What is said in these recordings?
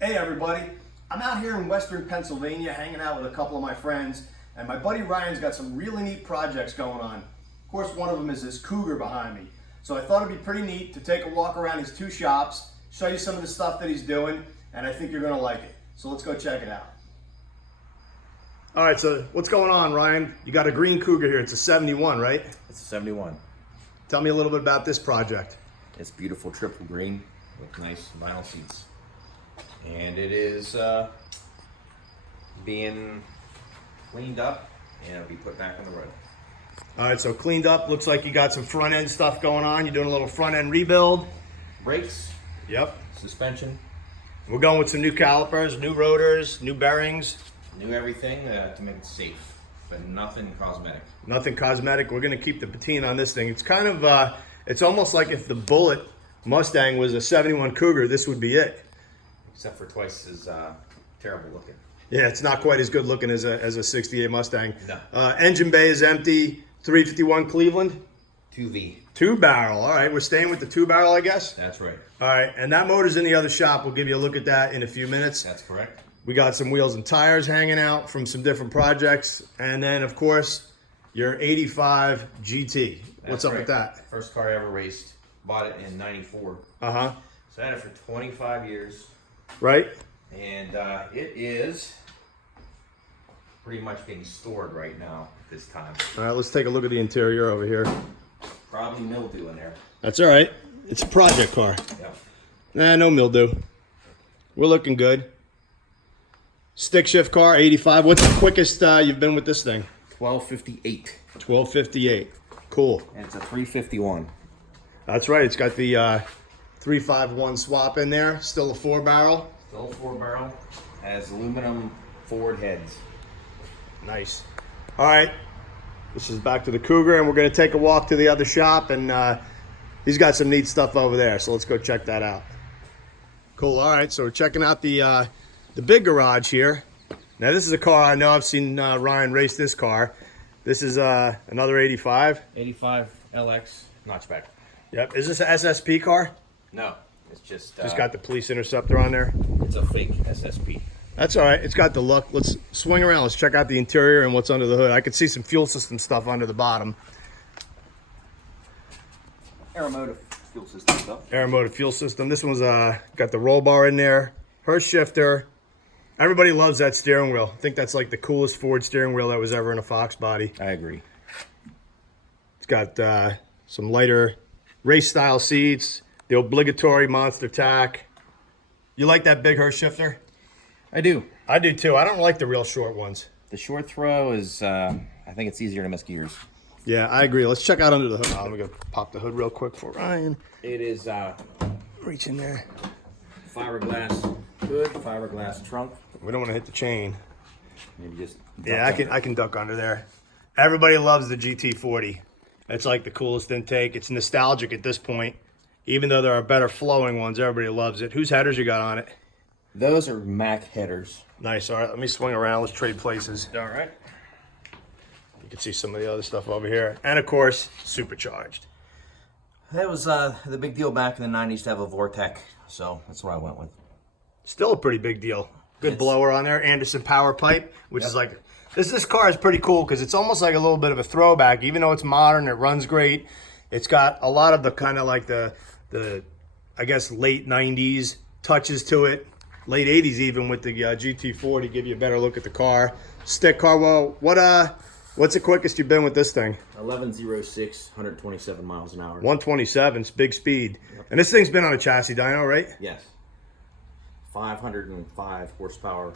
Hey everybody, I'm out here in Western Pennsylvania hanging out with a couple of my friends, and my buddy Ryan's got some really neat projects going on. Of course, one of them is this Cougar behind me. So I thought it'd be pretty neat to take a walk around his two shops, show you some of the stuff that he's doing, and I think you're gonna like it. So let's go check it out. All right, so what's going on, Ryan? You got a green Cougar here. It's a 71, right? It's a 71. Tell me a little bit about this project. It's beautiful triple green with nice vinyl seats. And it is being cleaned up and it'll be put back on the road. All right, so cleaned up. Looks like you got some front end stuff going on. You're doing a little front end rebuild. Brakes. Yep. Suspension. We're going with some new calipers, new rotors, new bearings. New everything to make it safe, but nothing cosmetic. Nothing cosmetic. We're going to keep the patina on this thing. It's kind of, it's almost like if the Bullet Mustang was a 71 Cougar, this would be it. Except for twice as terrible looking. Yeah, it's not quite as good looking as a 68 Mustang. No. Engine bay is empty. 351 Cleveland. 2V. 2-barrel. All right, we're staying with the 2-barrel, I guess? That's right. All right, and that motor's in the other shop. We'll give you a look at that in a few minutes. That's correct. We got some wheels and tires hanging out from some different projects. And then, of course, your 85 GT. What's up with that? First car I ever raced. Bought it in '94. Uh-huh. So I had it for 25 years. Right? And it is pretty much being stored right now at this time. All right, let's take a look at the interior over here. Probably mildew in there. That's all right. It's a project car. Yep. Nah, no mildew. We're looking good. Stick shift car, 85. What's the quickest you've been with this thing? 1258. 1258. Cool. And it's a 351. That's right. It's got the 351 swap in there. Still a 4-barrel. Still a 4-barrel. Has aluminum forward heads. Nice. All right. This is back to the Cougar, and we're going to take a walk to the other shop, and he's got some neat stuff over there, so let's go check that out. Cool. All right, so we're checking out the big garage here. Now, this is a car I know. I've seen Ryan race this car. This is another 85. 85 LX notchback. Yep. Is this an SSP car? No, it's just Got the police Interceptor on there. it's a fake SSP. That's all right. It's got the look. Let's swing around. Let's check out the interior and what's under the hood. I could see some fuel system stuff under the bottom. Aeromotive fuel system stuff. Aeromotive fuel system. This one's got the roll bar in there. Her shifter. Everybody loves that steering wheel. I think that's like the coolest Ford steering wheel that was ever in a Foxbody. I agree. It's got some lighter race style seats. The obligatory monster tack. You like that big her shifter? I do. I do too. I don't like the real short ones. The short throw is, I think it's easier to miss gears. Yeah, I agree. Let's check out under the hood. I'm going to pop the hood real quick for Ryan. It is Reach in there. fiberglass hood, fiberglass trunk. We don't want to hit the chain. Maybe just Yeah, I can duck under there. Everybody loves the GT40. It's like the coolest intake. It's nostalgic at this point. Even though there are better flowing ones, everybody loves it. Whose headers you got on it? Those are Mac headers. Nice. All right, let me swing around. Let's trade places. All right. You can see some of the other stuff over here. And, of course, supercharged. That was the big deal back in the 90s to have a Vortec, so that's what I went with. Still a pretty big deal. Good blower on there. Anderson power pipe, which is like... This car is pretty cool because it's almost like a little bit of a throwback. Even though it's modern, it runs great. It's got a lot of the kind of like the I guess, late 90s touches to it. Late 80s even with the GT40, give you a better look at the car. Stick car, well, what's the quickest you've been with this thing? 1106, 127 miles an hour. 127, it's big speed. Yep. And this thing's been on a chassis dyno, right? Yes. 505 horsepower,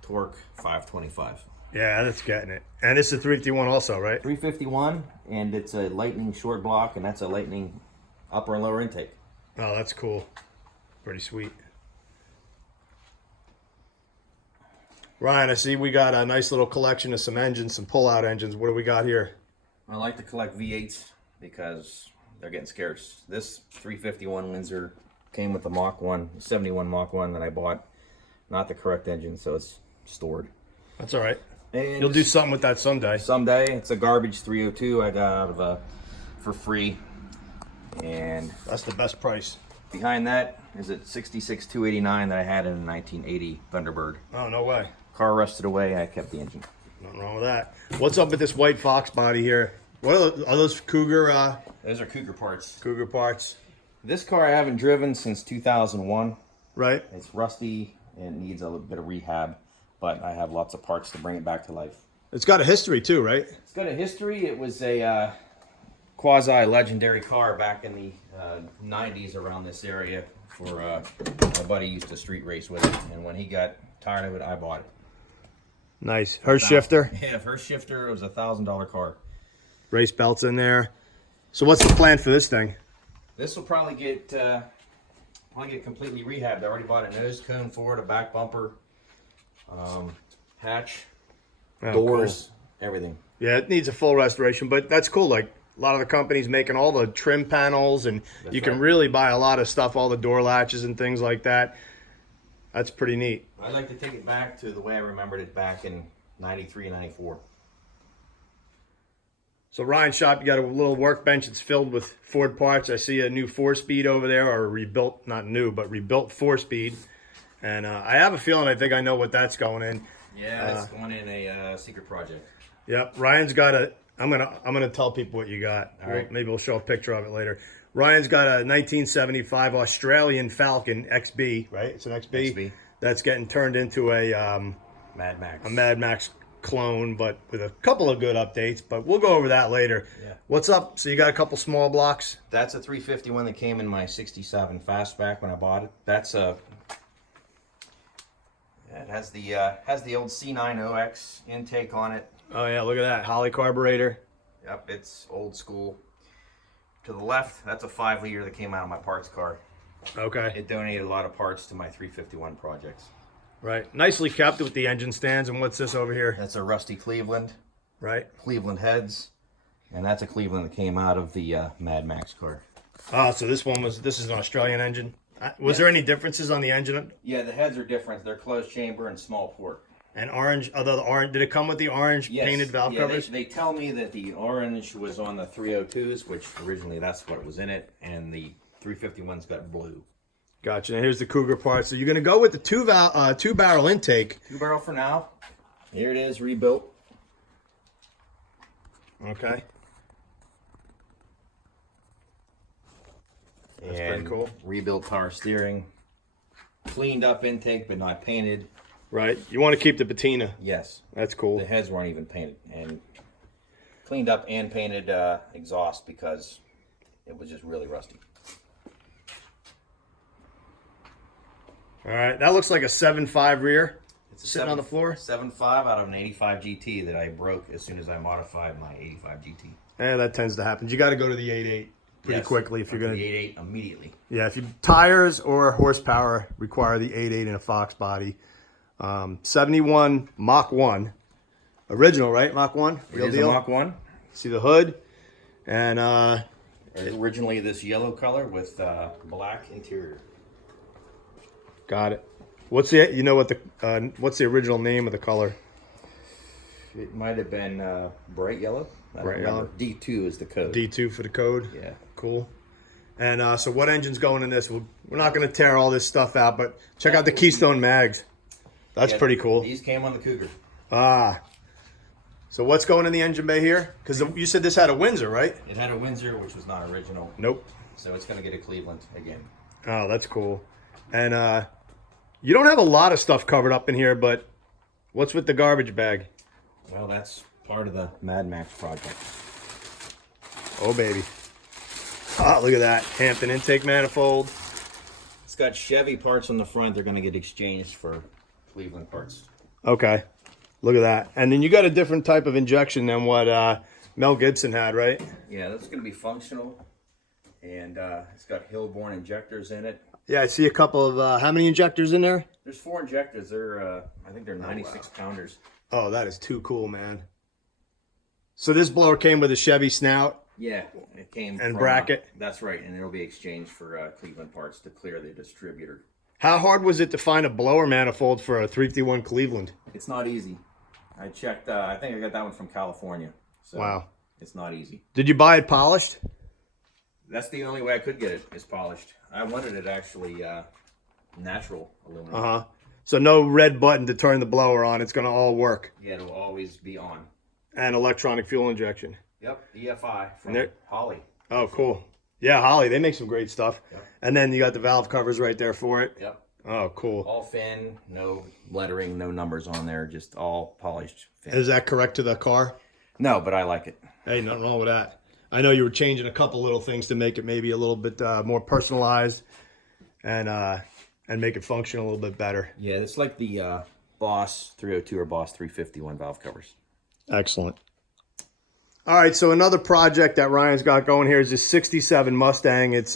torque, 525. Yeah, that's getting it. And it's a 351 also, right? 351, and it's a Lightning short block, and that's a Lightning upper and lower intake. Oh, that's cool. Pretty sweet. Ryan, I see we got a nice little collection of some engines, some pull-out engines. What do we got here? I like to collect V8s because they're getting scarce. This 351 Windsor came with the Mach 1, 71 Mach 1 that I bought. Not the correct engine, so it's stored. That's all right. And you'll do something with that someday. Someday. It's a garbage 302 I got out of for free. And that's the best price. Behind that is a 66 289 that I had in a 1980 Thunderbird. Oh, no way. Car rusted away. I kept the engine. Nothing wrong with that. What's up with this white Fox body here? What are those Cougar? Those are Cougar parts. Cougar parts. This car I haven't driven since 2001. Right. It's rusty and needs a little bit of rehab, but I have lots of parts to bring it back to life. It's got a history too, right? It's got a history. It was a quasi-legendary car back in the 90s around this area. For my buddy used to street race with it, and when he got tired of it, I bought it. Nice. Her shifter. Yeah, her shifter. It was $1,000 car. Race belts in there. So what's the plan for this thing? This will probably get completely rehabbed. I already bought a nose cone for it, a back bumper, hatch, doors, everything. Yeah, it needs a full restoration, but that's cool. Like a lot of the companies making all the trim panels, and you can really buy a lot of stuff, all the door latches and things like that. That's pretty neat. I'd like to take it back to the way I remembered it back in 93, 94. So Ryan's shop, you got a little workbench that's filled with Ford parts. I see a new 4-speed over there, or a rebuilt, not new, but rebuilt 4-speed. And I have a feeling I think I know what that's going in. Yeah, that's going in a secret project. Yep, Ryan's got a. I'm gonna tell people what you got. All right. Maybe we'll show a picture of it later. Ryan's got a 1975 Australian Falcon XB, right? It's an XB. XB. That's getting turned into a Mad Max. a Mad Max clone, but with a couple of good updates. But we'll go over that later. Yeah. What's up? So you got a couple small blocks. That's a 351 that came in my 67 Fastback when I bought it. That's a. It has the old C9OX intake on it. Oh yeah, look at that Holly carburetor. Yep, it's old school. To the left, that's a 5-liter that came out of my parts car. Okay. It donated a lot of parts to my 351 projects. Right. Nicely kept with the engine stands. And what's this over here? That's a rusty Cleveland. Right. Cleveland heads. And that's a Cleveland that came out of the Mad Max car. Oh, so this is an Australian engine. Was there any differences on the engine? Yeah, the heads are different. They're closed chamber and small port. And orange, although the orange, did it come with the orange painted valve covers? They tell me that the orange was on the 302s, which originally that's what was in it, and the 351's got blue. Gotcha. And here's the Cougar part. So you're going to go with the two barrel intake. 2-barrel for now. Here it is, rebuilt. Okay. That's And pretty cool. Rebuilt power steering. Cleaned up intake, but not painted. Right. You want to keep the patina. Yes. That's cool. The heads weren't even painted. And cleaned up and painted exhaust because it was just really rusty. All right. That looks like a 7.5 rear. It's sitting on the floor. 7.5 out of an 85 GT that I broke as soon as I modified my 85 GT. Yeah, that tends to happen. You got to go to the 8.8 pretty quickly if you're going The to. 8.8 immediately. Yeah, if you tires or horsepower require the 8.8 in a Fox body. 71 Mach 1. Original, right? Mach 1? Real deal. Mach 1. See the hood. And originally this yellow color with black interior. got it. What's the original name of the color? It might have been bright yellow. Bright yellow. D2 is the code. D2 for the code. Yeah. Cool. And so what engine's going in this? We're not going to tear all this stuff out, but check out the Keystone mags. That's pretty cool. These came on the Cougar. Ah. So what's going in the engine bay here? Because you said this had a Windsor, right? It had a Windsor, which was not original. Nope. So it's going to get a Cleveland again. Oh, that's cool. And you don't have a lot of stuff covered up in here, but what's with the garbage bag? Well, that's part of the Mad Max project. Oh, baby. Oh, look at that. Hampton intake manifold. It's got Chevy parts on the front. They're going to get exchanged for Cleveland parts. Okay. Look at that. And then you got a different type of injection than what Mel Gibson had, right? Yeah, that's going to be functional. And it's got Hillborn injectors in it. Yeah, I see a couple of, how many injectors in there? There's 4 injectors. They're, I think they're 96 pounders. Oh, that is too cool, man. So this blower came with a Chevy snout. Yeah, it came and from, bracket. That's right, and it'll be exchanged for Cleveland parts to clear the distributor. How hard was it to find a blower manifold for a 351 Cleveland? It's not easy. I checked. I think I got that one from California. So wow. It's not easy. Did you buy it polished? That's the only way I could get it, is polished. I wanted it actually natural aluminum. So no red button to turn the blower on. It's going to all work. Yeah, it'll always be on. And electronic fuel injection. Yep, EFI from Holly. Oh, cool. Yeah, Holly, they make some great stuff. Yep. And then you got the valve covers right there for it. Yep. Oh, cool. All fin, no lettering, no numbers on there, just all polished fin. Is that correct to the car? No, but I like it. Hey, nothing wrong with that. I know you were changing a couple little things to make it maybe a little bit more personalized and make it function a little bit better. Yeah, it's like the Boss 302 or Boss 351 valve covers. Excellent. All right, so another project that Ryan's got going here is this 67 Mustang. It's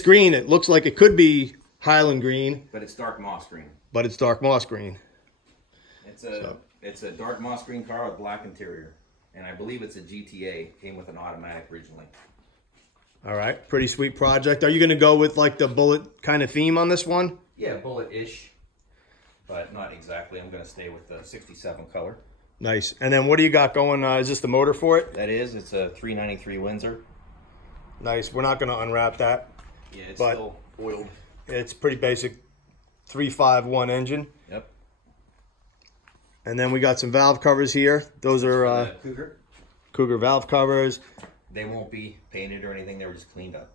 green. It looks like it could be Highland green. But it's dark moss green. But it's dark moss green. It's a dark moss green car with black interior. And I believe it's a GTA. Came with an automatic originally. All right, pretty sweet project. Are you going to go with like the bullet kind of theme on this one? Yeah, bullet-ish. But not exactly. I'm going to stay with the 67 color. Nice. And then what do you got going? Is this the motor for it? That is. It's a 393 Windsor. Nice. We're not going to unwrap that. Yeah, it's still oiled. It's pretty basic 351 engine. Yep. And then we got some valve covers here. Those are Cougar valve covers. They won't be painted or anything. They were just cleaned up.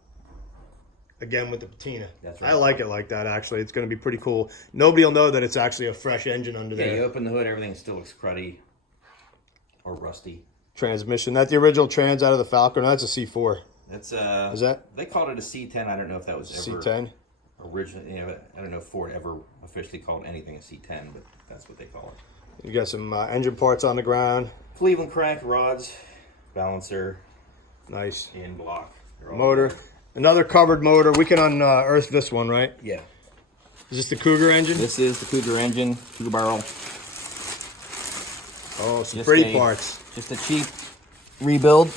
Again with the patina. That's right. I like it like that, actually. It's going to be pretty cool. Nobody will know that it's actually a fresh engine under there. Yeah, you open the hood, everything still looks cruddy or rusty. Transmission. That's the original trans out of the Falcon. That's a C4. That's Is that? They called it a C10. I don't know if that was ever C10. Originally, I don't know if Ford ever officially called anything a C10, but that's what they call it. You got some engine parts on the ground. Cleveland crank rods, balancer, Nice. in block. Motor. Another covered motor. We can unearth this one, right? Yeah. Is this the Cougar engine? This is the Cougar engine, Cougar barrel. Oh, some pretty parts. Just a cheap rebuild.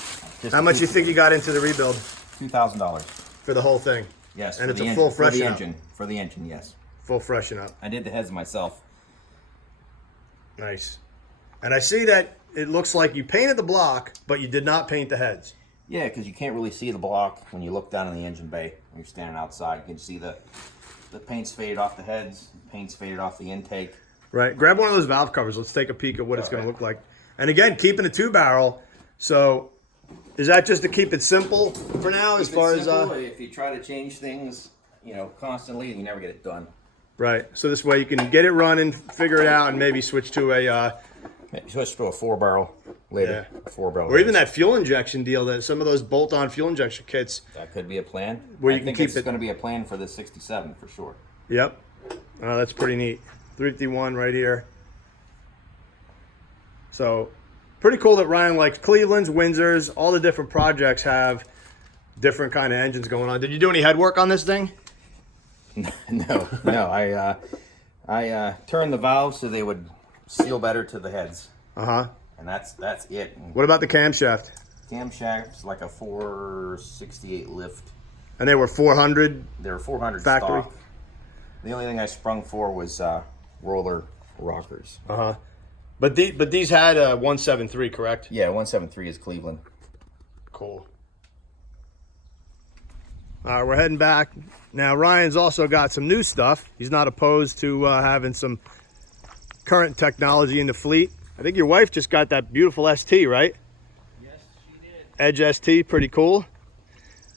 How much you think you got into the rebuild? $2,000. For the whole thing? Yes. And it's a full freshen up? For the engine, yes. Full freshen up. I did the heads myself. Nice. And I see that it looks like you painted the block, but you did not paint the heads. Yeah, because you can't really see the block when you look down in the engine bay. When you're standing outside, you can see the paint's faded off the heads, paint's faded off the intake. Right. Grab one of those valve covers. Let's take a peek at what it's going to look like. And again, keeping a 2-barrel. So is that just to keep it simple for now as far as... If you try to change things, constantly, you never get it done. Right. So this way you can get it running, figure it out, and maybe switch to a... Maybe switch to a 4-barrel later. Yeah. 4-barrel. Or even that fuel injection deal, that some of those bolt-on fuel injection kits. That could be a plan. Where you I can think keep it's it... going to be a plan for the 67 for sure. Yep. Oh, that's pretty neat. 351 right here. So, pretty cool that Ryan likes Cleveland's, Windsor's, all the different projects have different kind of engines going on. Did you do any head work on this thing? No. I turned the valves so they would seal better to the heads. Uh-huh. And that's it. What about the camshaft? Camshaft's like a 468 lift. And they were 400? They were 400 factory? stock. The only thing I sprung for was roller rockers. Uh-huh. But these had a 173, correct? Yeah, 173 is Cleveland. Cool. All right, we're heading back. Now, Ryan's also got some new stuff. He's not opposed to having some current technology in the fleet. I think your wife just got that beautiful ST, right? Yes, she did. Edge ST, pretty cool.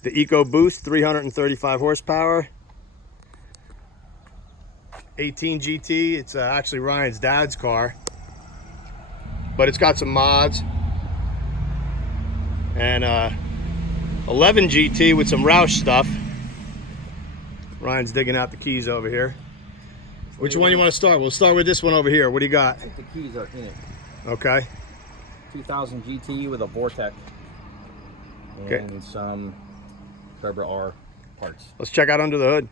The EcoBoost, 335 horsepower. 18 GT. It's actually Ryan's dad's car. But it's got some mods. And 11 GT with some Roush stuff. Ryan's digging out the keys over here. Which one you want to start? We'll start with this one over here. What do you got? I think the keys are in it. Okay. 2000 GT with a Vortec. Okay. And some Cobra R parts. Let's check out under the hood.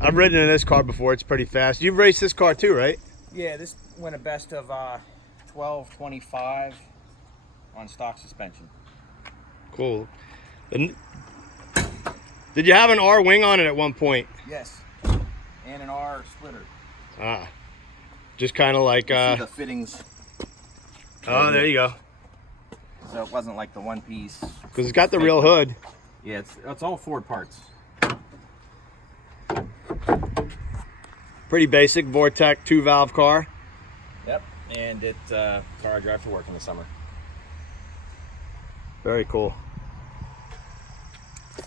I've ridden in this car before. It's pretty fast. You've raced this car too, right? Yeah, this went a best of 1225 on stock suspension. Cool. And did you have an R wing on it at one point? Yes. And an R splitter. Ah. Just kind of like... See the fittings. Oh, there you go. So it wasn't like the one piece. Because it's got the real hood. Yeah, it's all Ford parts. Pretty basic Vortec 2-valve car. Yep, and it's car I drive to work in the summer. Very cool.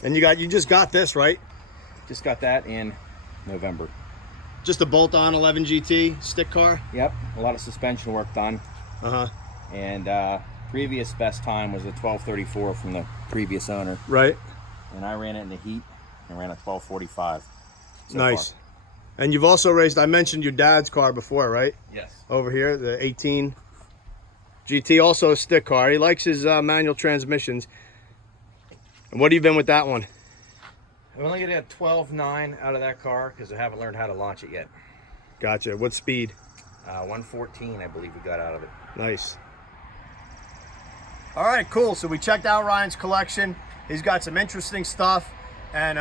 And you just got this, right? Just got that in November. Just a bolt-on 11 GT stick car? Yep, a lot of suspension work done. Uh-huh. And previous best time was a 1234 from the previous owner. Right. And I ran it in the heat and ran a 1245. Nice. Far. And you've also raced, I mentioned your dad's car before, right? Yes. Over here, the 18 GT, also a stick car. He likes his manual transmissions. And what have you been with that one? I'm only going to get 12.9 out of that car because I haven't learned how to launch it yet. Gotcha. What speed? 114, I believe we got out of it. Nice. All right, cool. So we checked out Ryan's collection. He's got some interesting stuff. And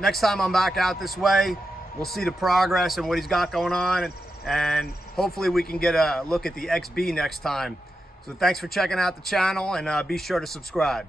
next time I'm back out this way, we'll see the progress and what he's got going on. And hopefully we can get a look at the XB next time. So thanks for checking out the channel, and be sure to subscribe.